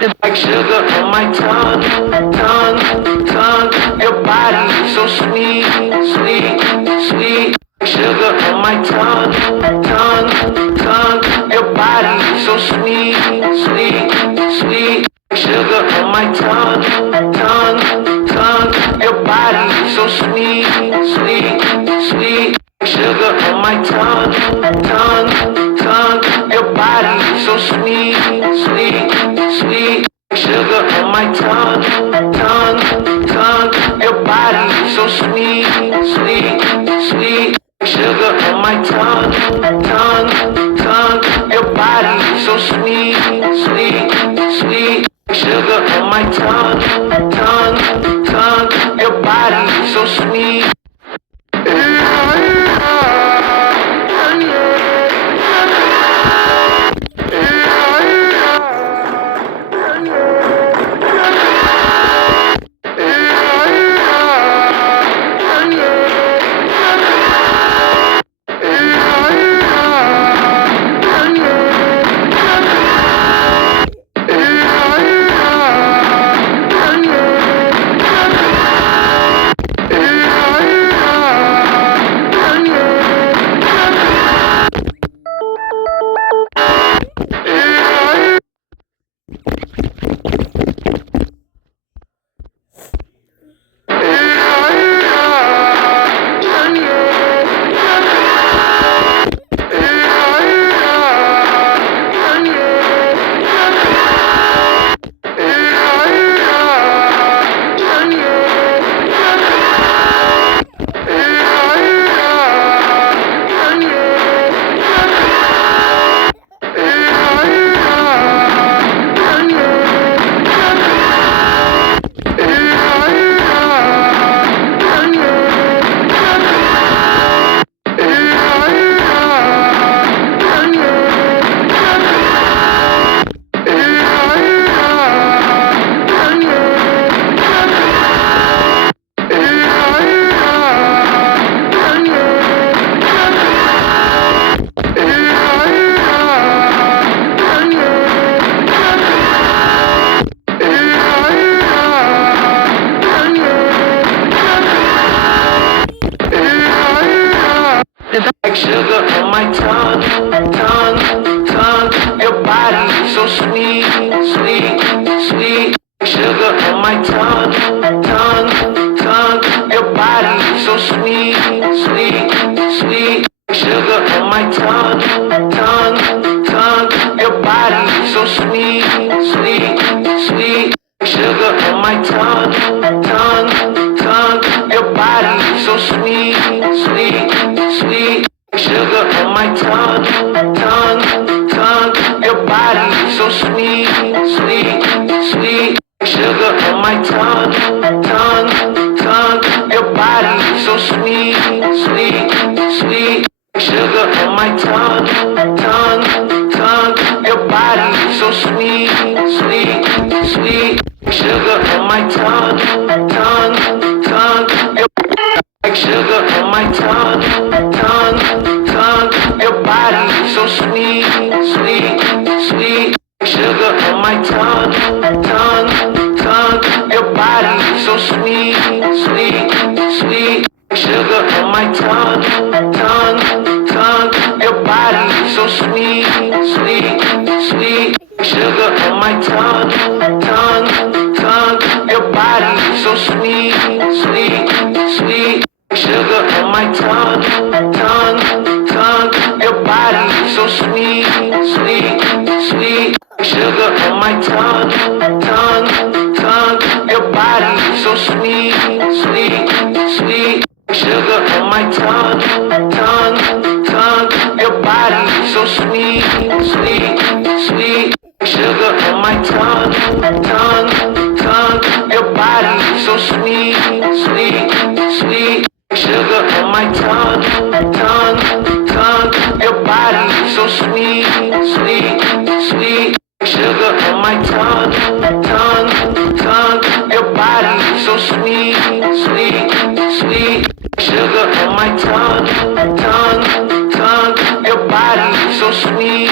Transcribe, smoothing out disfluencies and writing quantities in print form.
Like sugar on my tongue, tongue. Your body is so sweet, sweet. Sugar on my tongue, tongue. Your body is so sweet, sweet. Sugar on my tongue, tongue. Your body is so sweet, sweet. Sugar on my tongue, tongue. Your body is so sweet, sweet. Sugar on my tongue, tongue. Your body is so sweet, sweet. Sugar on my tongue, tongue. Your body is so sweet, sweet. Sugar on my tongue, tongue. Your body is so sweet. Like sugar on my tongue, tongue. Your body is so sweet, sweet. Sugar on my tongue, tongue. Your body is so sweet, sweet. Sugar on my tongue, tongue. Your body is so sweet, sweet. Sugar on my tongue, tongue. Your body is so sweet, sweet. Sugar on my tongue, tongue. Your body is so sweet, sweet. Sugar on my tongue, tongue. Your body is so sweet, sweet. Sugar on my tongue, tongue. Your body is so sweet, sweet. Sugar on my tongue, tongue. Like sugar on my tongue, tongue. Your body is so sweet, sweet. Sugar on my tongue, tongue. Your body is so sweet, sweet. Sugar on my tongue, tongue. Your body is so sweet, sweet. Sugar on my tongue, tongue. Your body is so sweet, sweet. Sugar on my tongue, tongue. Your body is so sweet, sweet. Sugar on my tongue, tongue. Your body is so sweet, sweet. Sugar on my tongue, tongue. Your body is so sweet, sweet. Sugar on my tongue, tongue. Your body is so sweet, sweet. Sugar on my tongue, tongue. Your body is so sweet, sweet. Sugar on my tongue, tongue. Your body is so sweet, sweet. Sugar on my tongue, tongue. Your body is so sweet,